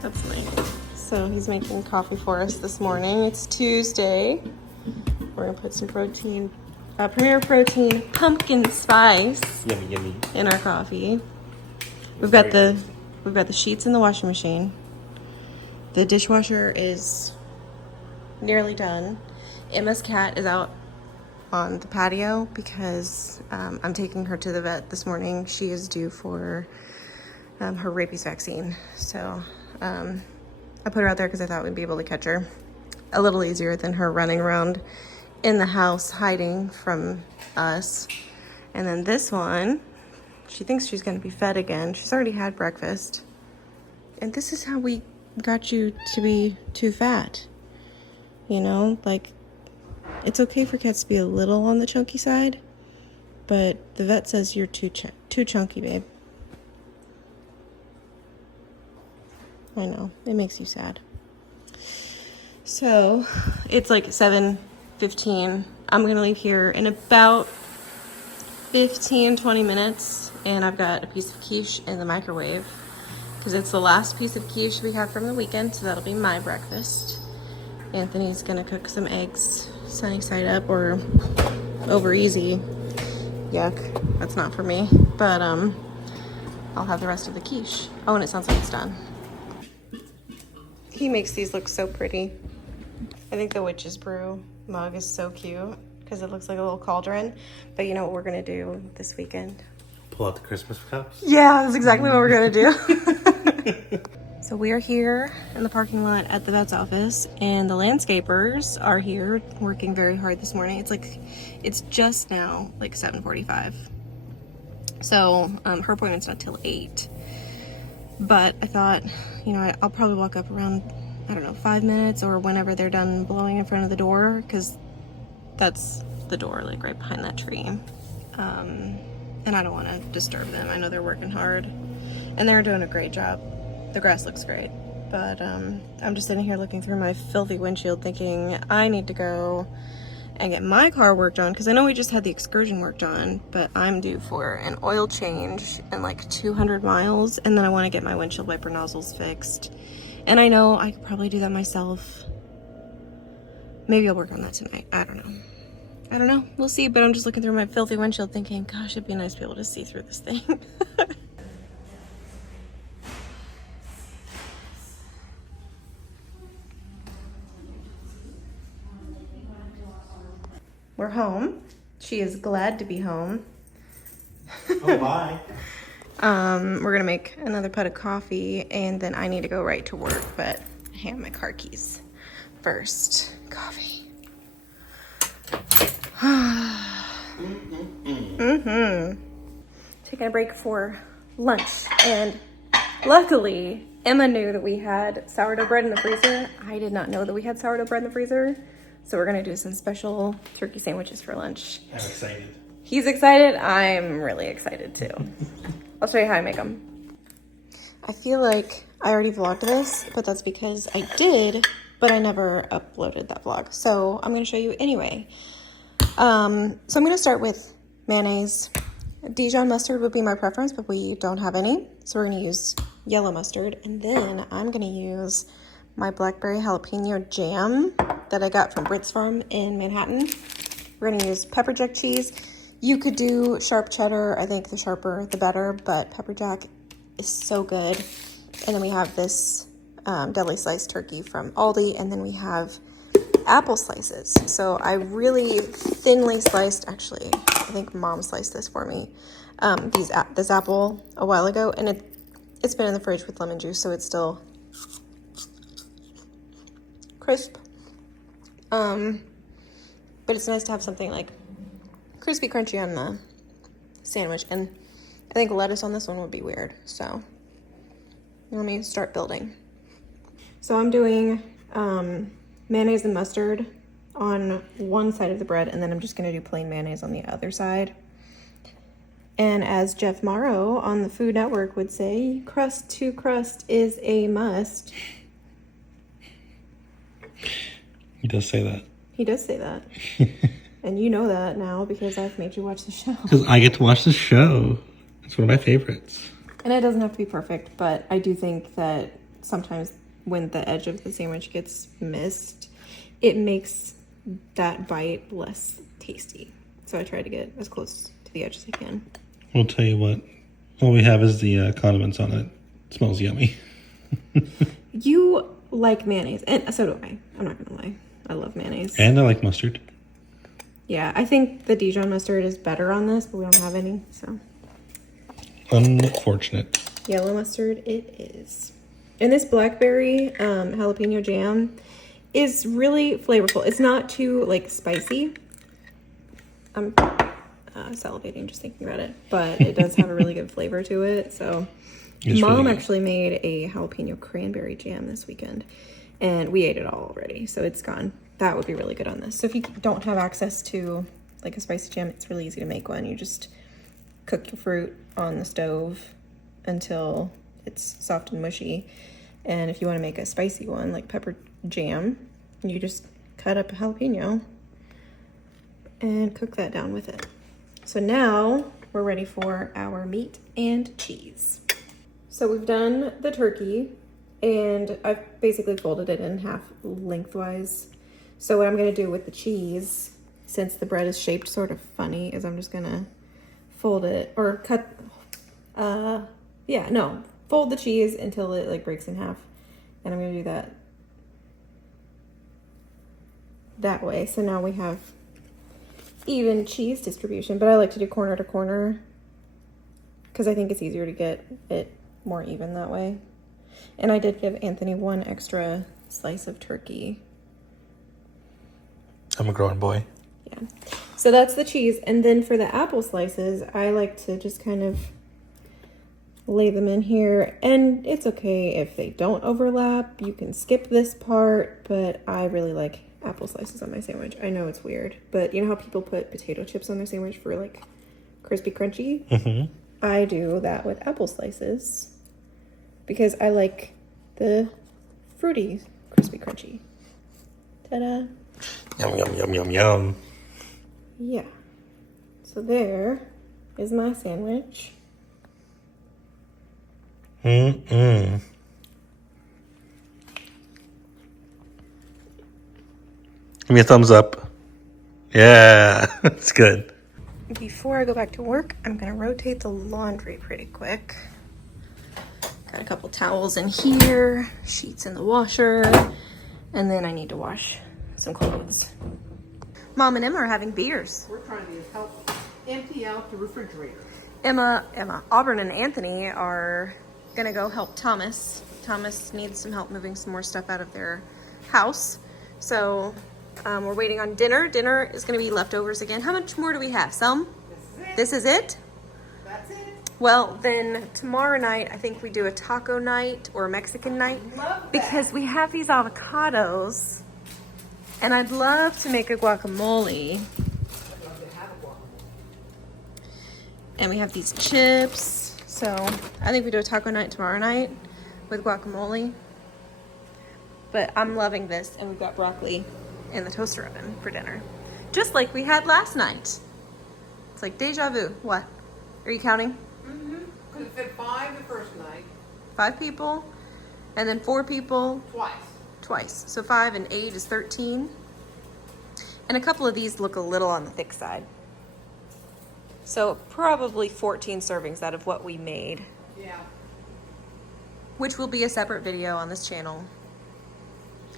That's nice. So he's making coffee for us this morning. It's Tuesday. We're gonna put some protein, Premier Protein pumpkin spice Yummy. in our coffee. We've got the sheets in the washing machine. The dishwasher is nearly done. Emma's cat is out on the patio because I'm taking her to the vet this morning. She is due for her rabies vaccine. So I put her out there because I thought we'd be able to catch her a little easier than her running around in the house hiding from us. And then this one, she thinks she's going to be fed again. She's already had breakfast. And this is how we got you to be too fat. You know, like, it's okay for cats to be a little on the chunky side, but the vet says you're too chunky, babe. I know, it makes you sad. So, it's like 7:15. I'm going to leave here in about 15-20 minutes, and I've got a piece of quiche in the microwave because it's the last piece of quiche we have from the weekend, so that'll be my breakfast. Anthony's gonna cook some eggs sunny side up or over easy. Yuck, that's not for me. But I'll have the rest of the quiche. Oh, and it sounds like it's done. He makes these look so pretty. I think the witch's brew mug is so cute because it looks like a little cauldron. But you know what we're gonna do this weekend? Pull out the Christmas cups? Yeah, that's exactly what we're gonna do. So we are here in the parking lot at the vet's office, and the landscapers are here working very hard this morning. It's just now like 7:45. So her appointment's not till 8. But I thought, you know, I'll probably walk up around, I don't know, 5 minutes or whenever they're done blowing in front of the door, because that's the door like right behind that tree. And I don't want to disturb them. I know they're working hard and they're doing a great job. The grass looks great, but I'm just sitting here looking through my filthy windshield thinking I need to go and get my car worked on, because I know we just had the excursion worked on, but I'm due for an oil change in like 200 miles, and then I want to get my windshield wiper nozzles fixed. And I know I could probably do that myself. Maybe I'll work on that tonight. I don't know. We'll see, but I'm just looking through my filthy windshield thinking, gosh, it'd be nice to be able to see through this thing. We're home. She is glad to be home. Oh, bye. We're gonna make another pot of coffee, and then I need to go right to work, but I have my car keys first. Coffee. Taking a break for lunch, and luckily Emma knew that we had sourdough bread in the freezer. I did not know that we had sourdough bread in the freezer. So we're gonna do some special turkey sandwiches for lunch. I'm excited. He's excited. I'm really excited too. I'll show you how I make them. I feel like I already vlogged this, but that's because I did, but I never uploaded that vlog. So I'm gonna show you anyway. So I'm gonna start with mayonnaise. Dijon mustard would be my preference, but we don't have any. So we're gonna use yellow mustard, and then I'm gonna use my blackberry jalapeno jam that I got from Britt's Farm in Manhattan. We're gonna use pepper jack cheese. You could do sharp cheddar. I think the sharper the better, but pepper jack is so good. And then we have this deli sliced turkey from Aldi, and then we have apple slices. So I really thinly sliced, actually, I think Mom sliced this for me, this apple a while ago, and it's been in the fridge with lemon juice, so it's still crisp. But it's nice to have something like crispy crunchy on the sandwich, and I think lettuce on this one would be weird, so let me start building. So I'm doing mayonnaise and mustard on one side of the bread, and then I'm just gonna do plain mayonnaise on the other side. And as Jeff Morrow on the Food Network would say, crust to crust is a must. He does say that. He does say that. And you know that now because I've made you watch the show. Because I get to watch the show. It's one of my favorites. And it doesn't have to be perfect, but I do think that sometimes when the edge of the sandwich gets missed, it makes that bite less tasty. So I try to get as close to the edge as I can. We'll tell you what. All we have is the condiments on it. It smells yummy. You like mayonnaise, and so do I. I'm not gonna lie. I love mayonnaise. And I like mustard. Yeah, I think the Dijon mustard is better on this, but we don't have any, so. Unfortunate. Yellow mustard it is. And this blackberry jalapeno jam is really flavorful. It's not too like spicy. I'm salivating just thinking about it, but it does have a really good flavor to it. So It's Mom really good. actually made a jalapeno cranberry jam this weekend, and we ate it all already, so it's gone. That would be really good on this. So if you don't have access to like a spicy jam, it's really easy to make one. You just cook your fruit on the stove until it's soft and mushy. And if you want to make a spicy one, like pepper jam, you just cut up a jalapeno and cook that down with it. So now we're ready for our meat and cheese. So we've done the turkey, and I've basically folded it in half lengthwise. So what I'm gonna do with the cheese, since the bread is shaped sort of funny, is I'm just gonna fold it or cut, fold the cheese until it like breaks in half. And I'm gonna do that way. So now we have even cheese distribution, but I like to do corner to corner because I think it's easier to get it more even that way. And I did give Anthony one extra slice of turkey. I'm a growing boy. Yeah. So that's the cheese. And then for the apple slices, I like to just kind of lay them in here. And it's okay if they don't overlap. You can skip this part, but I really like apple slices on my sandwich. I know it's weird, but you know how people put potato chips on their sandwich for like crispy crunchy? Mm-hmm. I do that with apple slices because I like the fruity crispy crunchy. Ta-da! Yum, yum, yum, yum, yum. Yeah. So there is my sandwich. Mm-mm. Give me a thumbs up. Yeah, it's good. Before I go back to work, I'm gonna rotate the laundry pretty quick. Got a couple towels in here, sheets in the washer, and then I need to wash some clothes. Mom and Emma are having beers. We're trying to help empty out the refrigerator. Auburn and Anthony are gonna go help Thomas. Thomas needs some help moving some more stuff out of their house. So we're waiting on dinner. Dinner is gonna be leftovers again. How much more do we have? Some? This is it? That's it. Well, then tomorrow night, I think we do a taco night or a Mexican night. Love that. Because we have these avocados and I'd love to make a guacamole. I'd love to have a guacamole. And we have these chips. So I think we do a taco night tomorrow night with guacamole. But I'm loving this, and we've got broccoli in the toaster oven for dinner. Just like we had last night. It's like deja vu. What? Are you counting? Mm-hmm. Because it said 5 the first night. 5 people, and then 4 people Twice. So 5 and 8 is 13. And a couple of these look a little on the thick side. So probably 14 servings out of what we made, Yeah. which will be a separate video on this channel.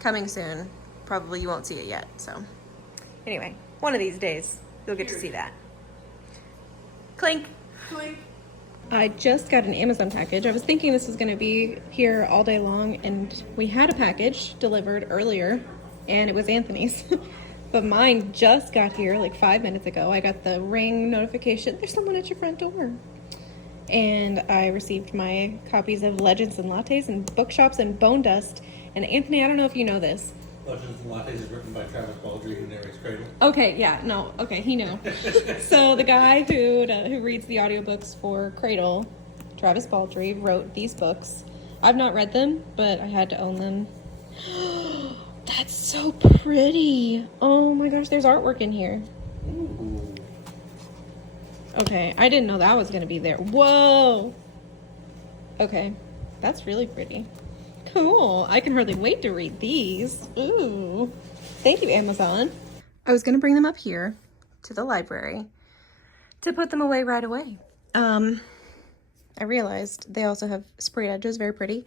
Coming soon. Probably you won't see it yet, so. Anyway, one of these days, you'll get to see that. Clink. Clink. I just got an Amazon package. I was thinking this was going to be here all day long, and we had a package delivered earlier, and it was Anthony's. But mine just got here like 5 minutes ago. I got the ring notification. There's someone at your front door. And I received my copies of Legends and Lattes and Bookshops and Bone Dust. And Anthony, I don't know if you know this. Legends and Lattes is written by Travis Baldry and Aries Cradle. Okay, yeah, no, okay, he knew. So the guy who reads the audiobooks for Cradle, Travis Baldry, wrote these books. I've not read them, but I had to own them. That's so pretty. Oh my gosh, there's artwork in here. Ooh. Okay, I didn't know that was going to be there. Whoa! Okay, that's really pretty. Cool. I can hardly wait to read these. Ooh. Thank you, Amazon. I was gonna bring them up here to the library to put them away right away. I realized they also have sprayed edges, very pretty,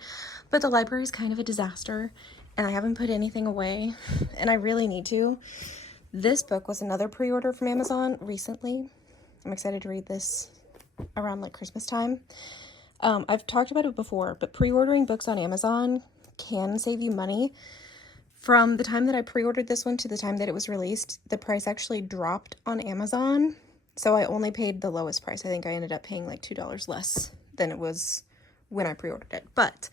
but the library is kind of a disaster and I haven't put anything away and I really need to. This book was another pre-order from Amazon recently. I'm excited to read this around like Christmas time. I've talked about it before, but pre-ordering books on Amazon can save you money. From the time that I pre-ordered this one to the time that it was released, the price actually dropped on Amazon. So I only paid the lowest price. I think I ended up paying like $2 less than it was when I pre-ordered it. But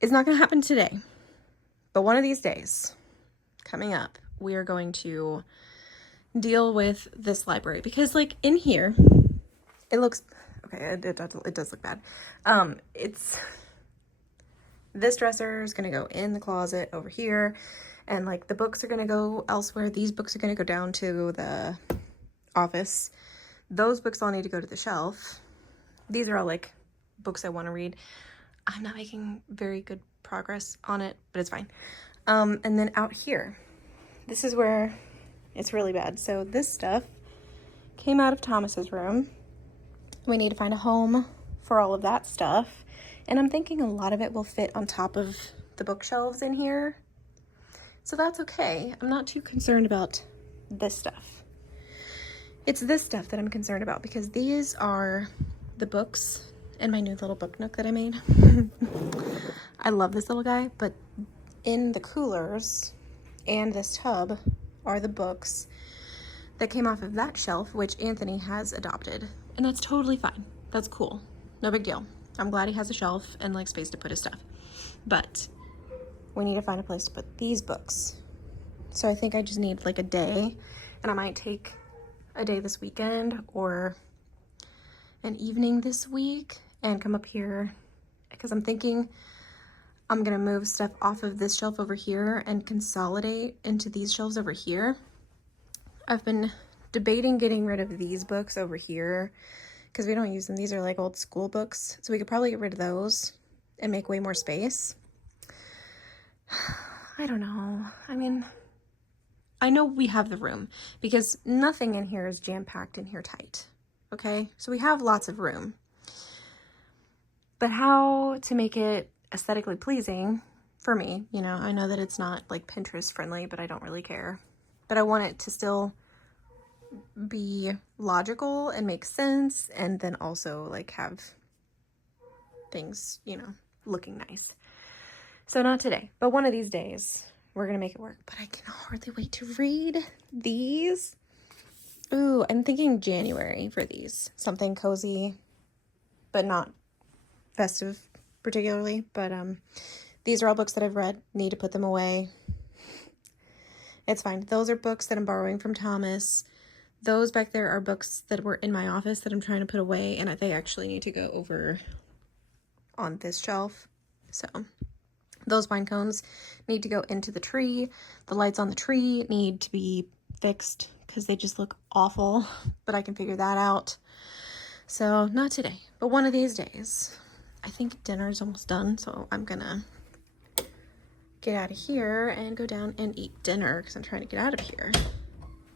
it's not going to happen today. But one of these days, coming up, we are going to deal with this library. Because like in here, it looks... Okay, it does look bad. This dresser is going to go in the closet over here. And like the books are going to go elsewhere. These books are going to go down to the office. Those books all need to go to the shelf. These are all like books I want to read. I'm not making very good progress on it, but it's fine. And then out here, this is where it's really bad. So this stuff came out of Thomas's room. We need to find a home for all of that stuff. And I'm thinking a lot of it will fit on top of the bookshelves in here. So that's okay. I'm not too concerned about this stuff. It's this stuff that I'm concerned about because these are the books in my new little book nook that I made. I love this little guy, but in the coolers and this tub are the books that came off of that shelf, which Anthony has adopted. And that's totally fine. That's cool. No big deal. I'm glad he has a shelf and like space to put his stuff. But we need to find a place to put these books. So I think I just need like a day, and I might take a day this weekend or an evening this week and come up here because I'm thinking I'm gonna move stuff off of this shelf over here and consolidate into these shelves over here. I've been debating getting rid of these books over here because we don't use them. These are like old school books, so we could probably get rid of those and make way more space. I don't know. I mean, I know we have the room because nothing in here is jam-packed in here tight, okay? So we have lots of room. But how to make it aesthetically pleasing for me, you know, I know that it's not like Pinterest friendly, but I don't really care. But I want it to still be logical and make sense and then also like have things, you know, looking nice. So not today, but one of these days we're gonna make it work. But I can hardly wait to read these. Ooh, I'm thinking January for these. Something cozy, but not festive particularly. But these are all books that I've read. Need to put them away. It's fine. Those are books that I'm borrowing from Thomas. Those back there are books that were in my office that I'm trying to put away, and they actually need to go over on this shelf. So those pine cones need to go into the tree. The lights on the tree need to be fixed because they just look awful, but I can figure that out. So not today, but one of these days. I think dinner's almost done, so I'm gonna get out of here and go down and eat dinner because I'm trying to get out of here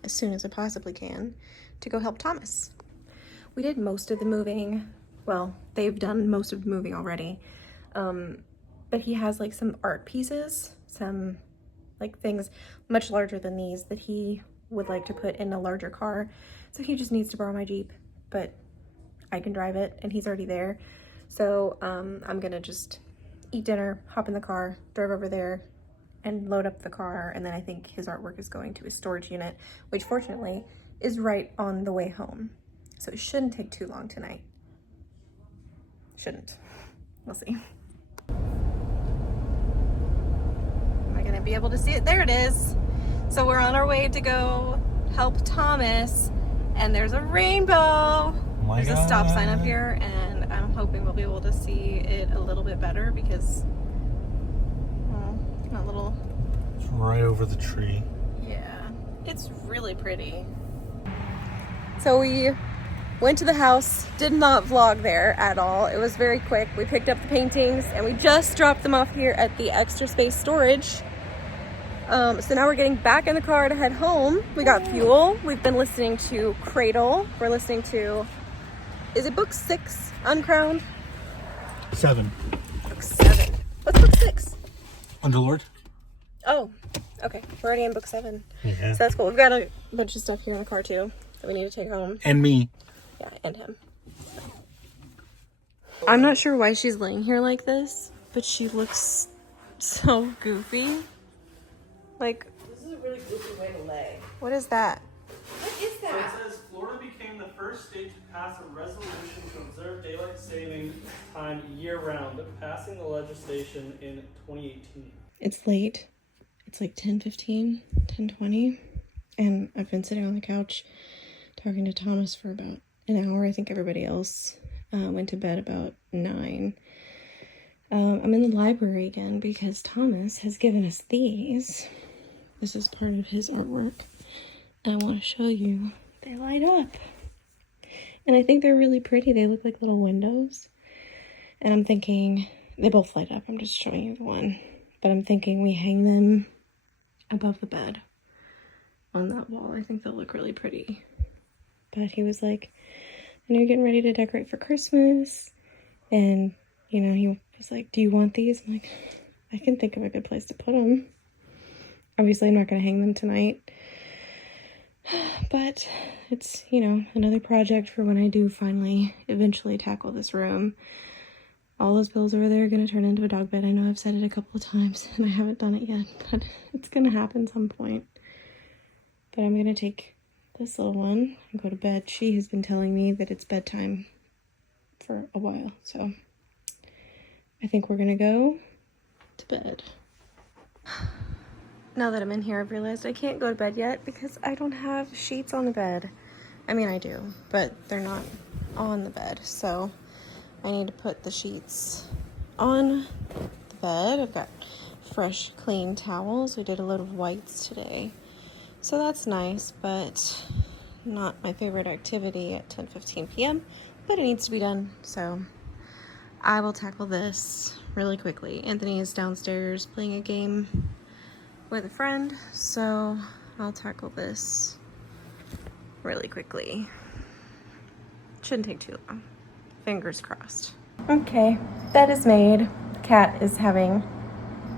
as soon as I possibly can to go help Thomas. We did most of the moving. Well, they've done most of the moving already. But he has like some art pieces, some like things much larger than these that he would like to put in a larger car. So he just needs to borrow my Jeep, but I can drive it and he's already there. So I'm gonna just eat dinner, hop in the car, drive over there and load up the car. And then I think his artwork is going to his storage unit, which fortunately is right on the way home. So it shouldn't take too long tonight. Shouldn't. We'll see. Am I gonna be able to see it? There it is. So we're on our way to go help Thomas, and there's a rainbow. There's a stop sign up here, and I'm hoping we'll be able to see it a little bit better because, well, a little. It's right over the tree. Yeah, it's really pretty. So we Went to the house, did not vlog there at all. It was very quick. We picked up the paintings and we just dropped them off here at the extra space storage. So now we're getting back in the car to head home. We got fuel. We've been listening to Cradle. We're listening to, is it book 6, Uncrowned? 7. Book 7. What's book 6? Underlord. Oh, okay. We're already in book 7. Yeah. So that's cool. We've got a bunch of stuff here in the car too that we need to take home. And me. Yeah, and him. I'm not sure why she's laying here like this, but she looks so goofy. Like, This is a really goofy way to lay. what is that? What is So it that? says Florida became the first state to pass a resolution to observe daylight saving time year-round, passing the legislation in 2018. It's late. It's like 10:15, 10:20, and I've been sitting on the couch talking to Thomas for about an hour. I think everybody else went to bed about 9. I'm in the library again because Thomas has given us these. This is part of his artwork. And I want to show you. They light up. And I think they're really pretty. They look like little windows. And I'm thinking, they both light up. I'm just showing you the one. But I'm thinking we hang them above the bed on that wall. I think they'll look really pretty. But he was like, I know you're getting ready to decorate for Christmas. And, you know, he was like, do you want these? I'm like, I can think of a good place to put them. Obviously, I'm not going to hang them tonight. But it's, you know, another project for when I do finally eventually tackle this room. All those pillows over there are going to turn into a dog bed. I know I've said it a couple of times and I haven't done it yet, but it's going to happen some point. But I'm going to take this little one and go to bed. She has been telling me that it's bedtime for a while, so I think we're going to go to bed. Now that I'm in here, I've realized I can't go to bed yet because I don't have sheets on the bed. I mean, I do, but they're not on the bed, so I need to put the sheets on the bed. I've got fresh, clean towels. We did a load of whites today, so that's nice, but not my favorite activity at 10:15 p.m., but it needs to be done, so I will tackle this really quickly. Anthony is downstairs playing a game with a friend, so I'll tackle this really quickly. Shouldn't take too long. Fingers crossed. Okay, bed is made. The cat is having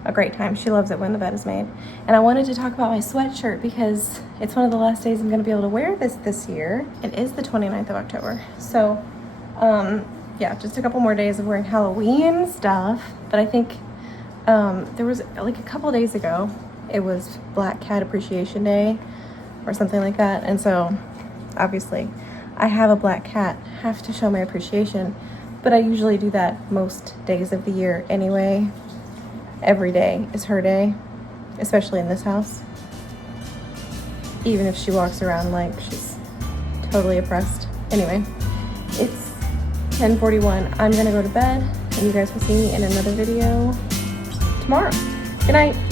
a great time. She loves it when the bed is made. And I wanted to talk about my sweatshirt because it's one of the last days I'm going to be able to wear this year. It is the 29th of October. So, yeah, just a couple more days of wearing Halloween stuff. But I think there was like a couple days ago, it was Black Cat Appreciation Day or something like that. And so, obviously, I have a black cat, have to show my appreciation. But I usually do that most days of the year anyway. Every day is her day, especially in this house. Even if she walks around like she's totally oppressed. Anyway, it's 10:41. I'm gonna go to bed, and you guys will see me in another video tomorrow. Good night.